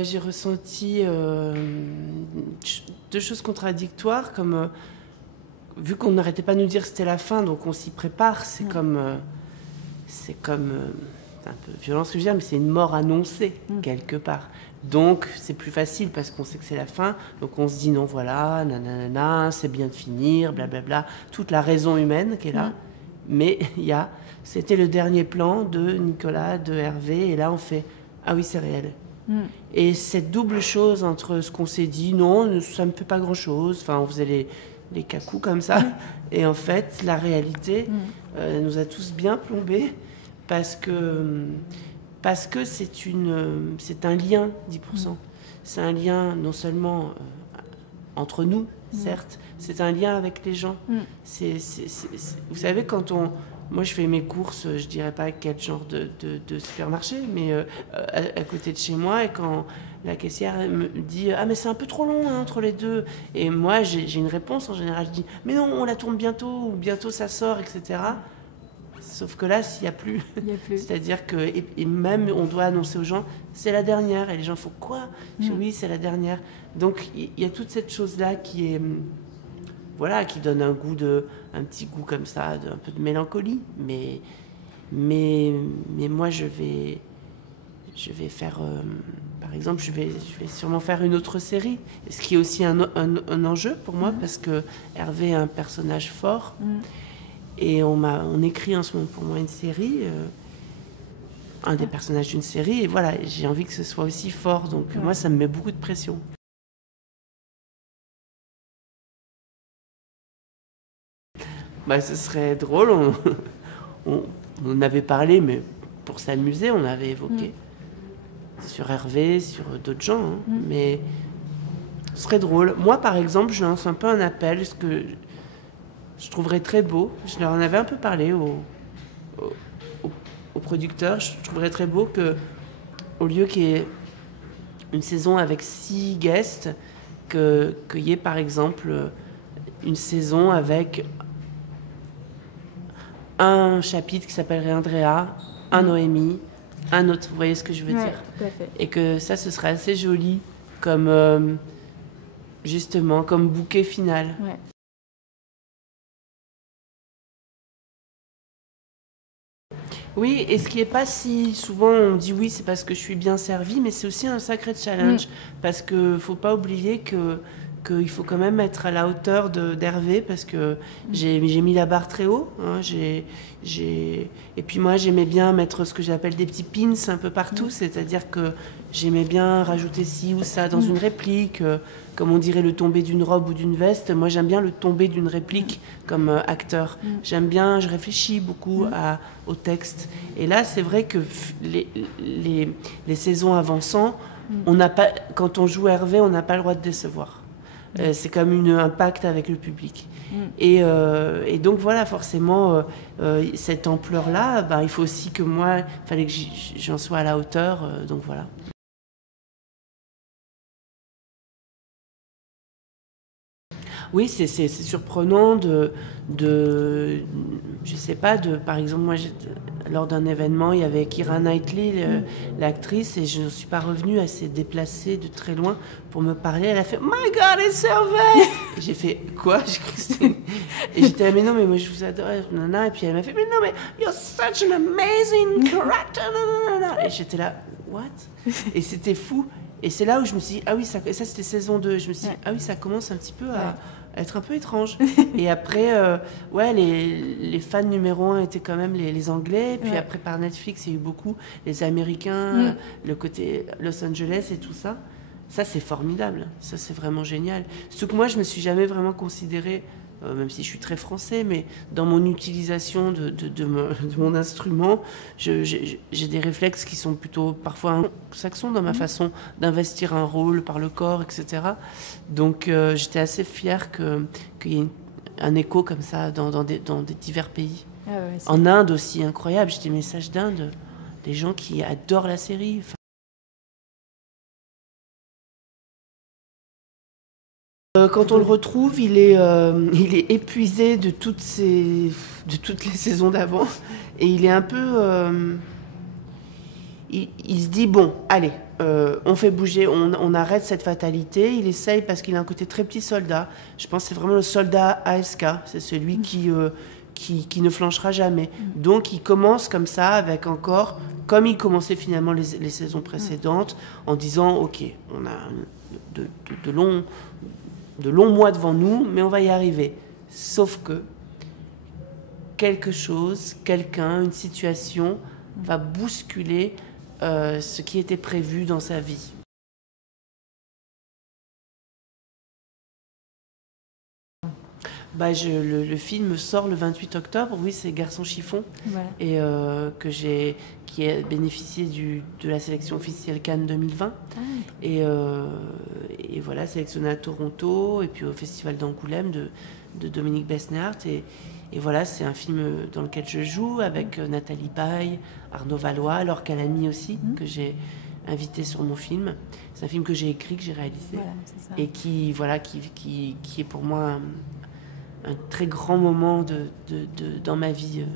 J'ai ressenti deux choses contradictoires, comme vu qu'on n'arrêtait pas de nous dire que c'était la fin, donc on s'y prépare, c'est comme c'est un peu violent ce que je veux dire, mais c'est une mort annoncée quelque part. Donc c'est plus facile parce qu'on sait que c'est la fin, donc on se dit non voilà, nanana, c'est bien de finir, blablabla, toute la raison humaine qui est là. Mais c'était le dernier plan de Nicolas, de Hervé, et là on fait ah oui c'est réel. Et cette double chose entre ce qu'on s'est dit, non, ça ne me fait pas grand-chose, enfin on faisait les cacous comme ça, et en fait la réalité nous a tous bien plombés parce que c'est un lien, 10%. C'est un lien non seulement entre nous, certes, c'est un lien avec les gens. Vous savez, moi, je fais mes courses, je dirais pas quel genre de supermarché, mais à côté de chez moi, et quand la caissière me dit « Ah, mais c'est un peu trop long hein, entre les deux », et moi, j'ai une réponse en général, je dis « Mais non, on la tourne bientôt, ou bientôt ça sort, etc. » Sauf que là, s'il n'y a plus, c'est-à-dire que, et même on doit annoncer aux gens « C'est la dernière », et les gens font « Quoi ?» Je dis « Oui, c'est la dernière ». Donc, il y a toute cette chose-là qui est... Voilà, qui donne un petit goût comme ça, un peu de mélancolie. Mais moi, je vais faire, par exemple, je vais sûrement faire une autre série. Ce qui est aussi un enjeu pour moi, parce que Hervé est un personnage fort. Et on écrit en ce moment pour moi une série, un des personnages d'une série. Et voilà, j'ai envie que ce soit aussi fort. Donc moi, ça me met beaucoup de pression. Ce serait drôle, on avait parlé, mais pour s'amuser, on avait évoqué sur Hervé, sur d'autres gens, mais ce serait drôle. Moi, par exemple, je lance un peu un appel, ce que je trouverais très beau, je leur en avais un peu parlé aux producteurs, je trouverais très beau qu'au lieu qu'il y ait une saison avec 6 guests, qu'il y ait par exemple une saison avec un chapitre qui s'appellerait Andrea, un Noémie, un autre, vous voyez ce que je veux dire? Tout à fait. Et que ça, ce serait assez joli comme, justement, comme bouquet final. Ouais. Oui, et ce qui n'est pas si souvent, on dit oui, c'est parce que je suis bien servie, mais c'est aussi un sacré challenge, parce qu'il ne faut pas oublier qu'il faut quand même être à la hauteur d'Hervé, parce que j'ai mis la barre très haut. Hein, et puis moi, j'aimais bien mettre ce que j'appelle des petits pins un peu partout, c'est-à-dire que j'aimais bien rajouter ci ou ça dans une réplique, comme on dirait le tombé d'une robe ou d'une veste. Moi, j'aime bien le tombé d'une réplique comme acteur. J'aime bien, je réfléchis beaucoup au texte. Et là, c'est vrai que les saisons avançant, quand on joue Hervé, on n'a pas le droit de décevoir. C'est comme un pacte avec le public. Et donc voilà, forcément, cette ampleur-là, il faut aussi que moi, il fallait que j'en sois à la hauteur. Donc voilà. Oui, c'est surprenant je sais pas, par exemple, moi, lors d'un événement, il y avait Keira Knightley, l'actrice, et je ne suis pas revenue, elle s'est déplacée de très loin pour me parler. Elle a fait « My God, it's Hervé !» J'ai fait « Quoi ?» J'ai cru que c'était... Et j'étais là « Mais non, mais moi, je vous adore, nanana. » Et puis elle m'a fait « Mais non, mais you're such an amazing character, nanana. » Et j'étais là « What ?» Et c'était fou. Et c'est là où je me suis dit, ah oui, ça c'était saison 2. Je me suis dit, ah oui, ça commence un petit peu à être un peu étrange. Et après, les fans numéro 1 étaient quand même les Anglais. Puis après, par Netflix, il y a eu beaucoup les Américains, le côté Los Angeles et tout ça. Ça, c'est formidable. Ça, c'est vraiment génial. Surtout que moi, je me suis jamais vraiment considérée, même si je suis très français, mais dans mon utilisation de mon instrument, j'ai des réflexes qui sont plutôt parfois saxons dans ma façon d'investir un rôle par le corps, etc. Donc j'étais assez fière qu'il y ait un écho comme ça dans des divers pays. Ah ouais, en Inde aussi, incroyable. J'ai des messages d'Inde, des gens qui adorent la série. Quand on le retrouve, il est épuisé de toutes les saisons d'avant. Et il est un peu... il se dit, bon, allez, on fait bouger, on arrête cette fatalité. Il essaye parce qu'il a un côté très petit soldat. Je pense que c'est vraiment le soldat ASK. C'est celui qui ne flanchera jamais. Donc il commence comme ça, avec encore, comme il commençait finalement les saisons précédentes, en disant ok, on a de longs mois devant nous, mais on va y arriver. Sauf que quelque chose, quelqu'un, une situation va bousculer ce qui était prévu dans sa vie. Le film sort le 28 octobre, oui, c'est Garçon chiffon, voilà. Et qui a bénéficié de la sélection officielle Cannes 2020. Et voilà, sélectionné à Toronto, et puis au Festival d'Angoulême de Dominique Besnéard. Et voilà, c'est un film dans lequel je joue avec Nathalie Baye, Arnaud Valois, Laure Calamy aussi, que j'ai invité sur mon film. C'est un film que j'ai écrit, que j'ai réalisé, voilà, et qui est pour moi un très grand moment dans ma vie.